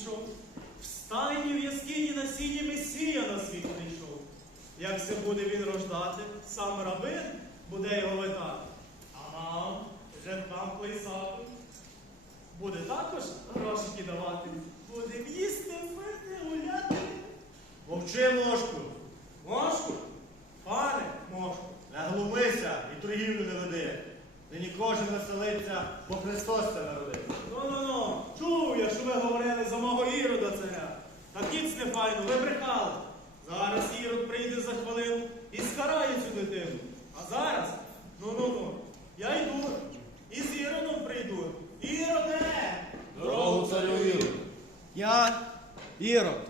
йшов. В стайні в яскині на сіні Месія на світ прийшов. Як се буде він рождати, сам рабин буде його витати. А нам там писати. Буде також грошики давати. Будем їсти, пити, гуляти. Мовчи, мошку, Мошку? Пане, мошку. не глумися і торгівлю не веди. Нині кожен веселиться, бо Христос це народив. Ну-ну-ну, чув я, що ви говорили за мого Ірода царя. Та кіць не файно, ви брехали. Зараз Ірод прийде за хвилину і скарає цю дитину. А зараз, ну-ну-ну, я йду. І з Іродом прийду. Іроде! Дорогу царю Іру. Я Ірод,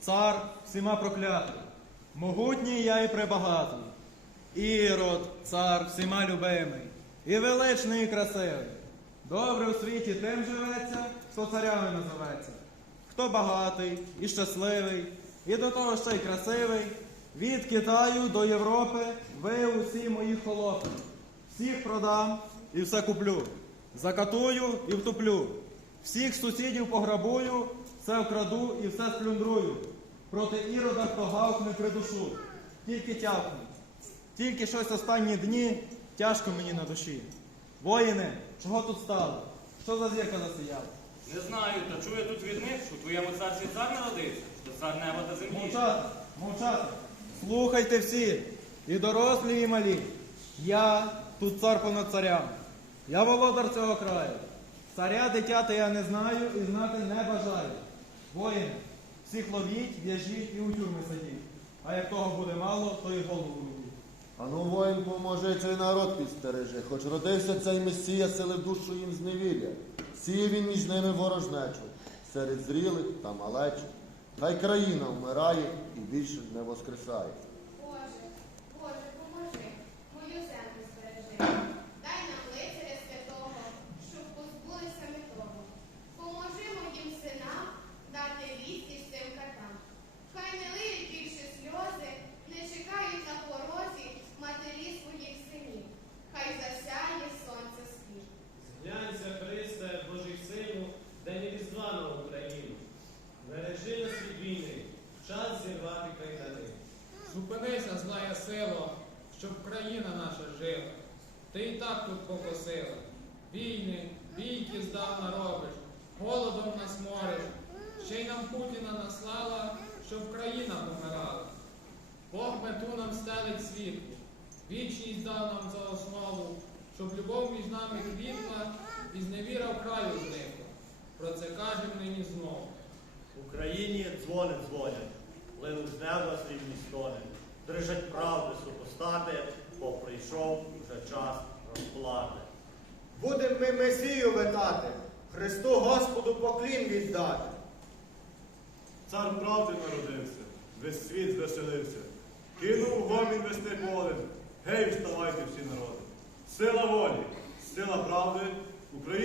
цар всіма проклятий. Могутній я і пребагатий. Ірод, цар всіма любимий, і величний, і красивий. Добре у світі тим живеться, хто царями називеться. Хто багатий і щасливий, і до того ще й красивий. Від Китаю до Європи ви усі мої холопи. Всіх продам і все куплю. Закатую і втоплю. Всіх сусідів пограбую, все вкраду і все сплюндрую. Проти ірода хто гавкне придушу. Тільки тяпну. Тільки щось останні дні тяжко мені на душі. Воїни, чого тут стало? Що за зірка засіяла? Не знаю, та чую тут від них, що в твоєму царстві цар народився, що цар неба та землі. Мовчати, мовчати. Слухайте всі, і дорослі, і малі. Я тут цар понад царям. Я володар цього краю. Царя дитята я не знаю і знати не бажаю. Воїни, всіх ловіть, в'яжіть і у тюрми садіть. А як того буде мало, то і голову. Ану воїн поможе, цей народ підстереже, хоч родився цей месія, сили в душу їм зневіря. Сіє він між ними ворожнечу, серед зрілих та малечу. Хай країна вмирає і більше не воскресає. Тут покосила. Війни, бійки здавна робиш, голодом нас мориш. Ще й нам Путіна наслала, щоб країна помирала. Бог мету нам стелить світло, вічність дав нам за основу, щоб любов між нами квітла і зневіра в краю зникла. Про це кажем нині знову. Україні дзвони дзвонять, линуть з неба срібні стони. Дрижать правди супостати, бо прийшов вже час розплати. Будем ми Месію витати, Христу Господу поклін віддати. Цар правди народився, весь світ звеселився. Кинув гомін вести полем. Гей, вставайте всі народи. Сила волі, сила правди української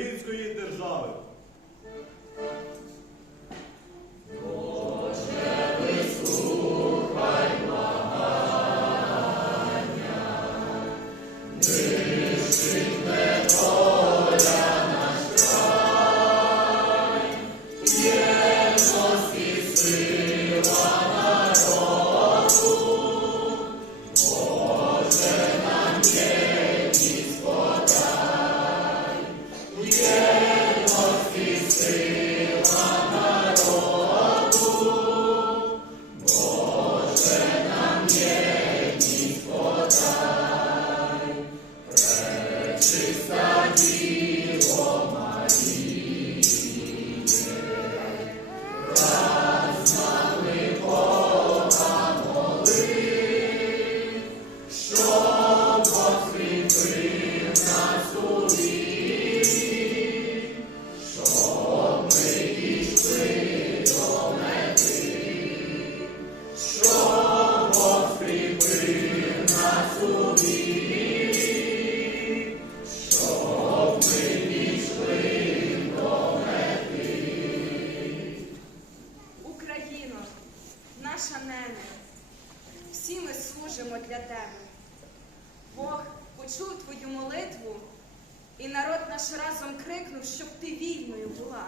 крикнув, щоб ти вільною була.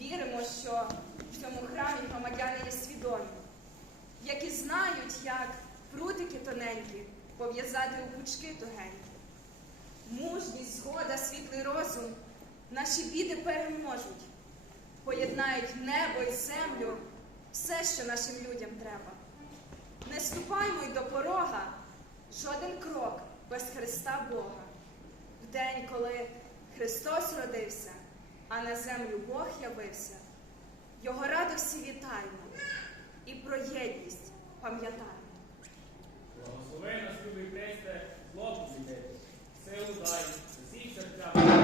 віримо, що в цьому храмі громадяни є свідомі, які знають, як прутики тоненькі пов'язати у пучки тугенькі. Мужність, згода, світлий розум наші біди переможуть, поєднають небо і землю, все, що нашим людям треба. Не ступаймо й до порога, жоден крок без Христа Бога. В день, коли Христос родився, а на землю Бог явився, Його радості вітаємо і про єдність пам'ятаємо. Благослови нас, любий Христе, віддати, силу дай, всіх серцях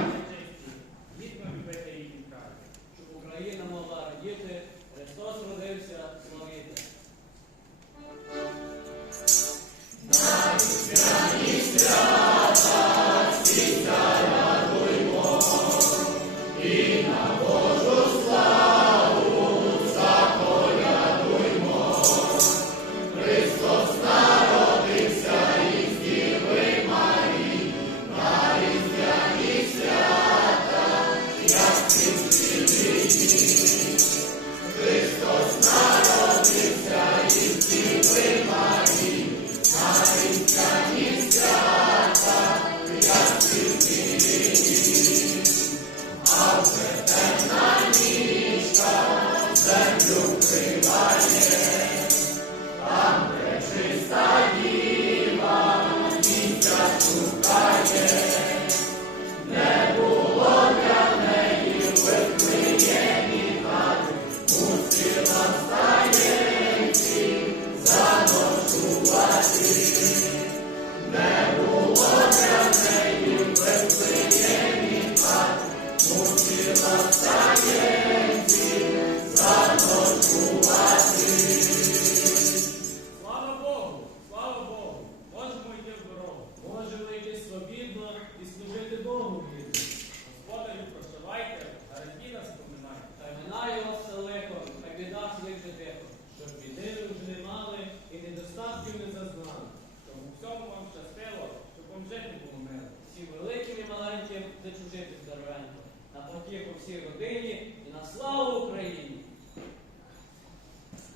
всій родині і на славу Україні.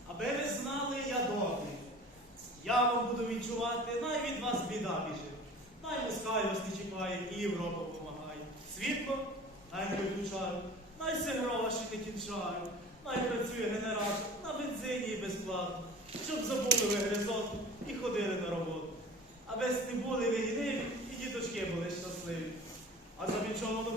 Аби ви знали, я добрий. Я вам буду відчувати, най від вас біда біжить. Най москаль вас не чіпає, і Європа помагає. Світло, най не виключаю, най гроші не кінчаю, най працює генератор на бензині і безплатно, щоб забули ви гризоту і ходили на роботу. Аби не були ви ліниві, і діточки були щасливі. А за вінчовану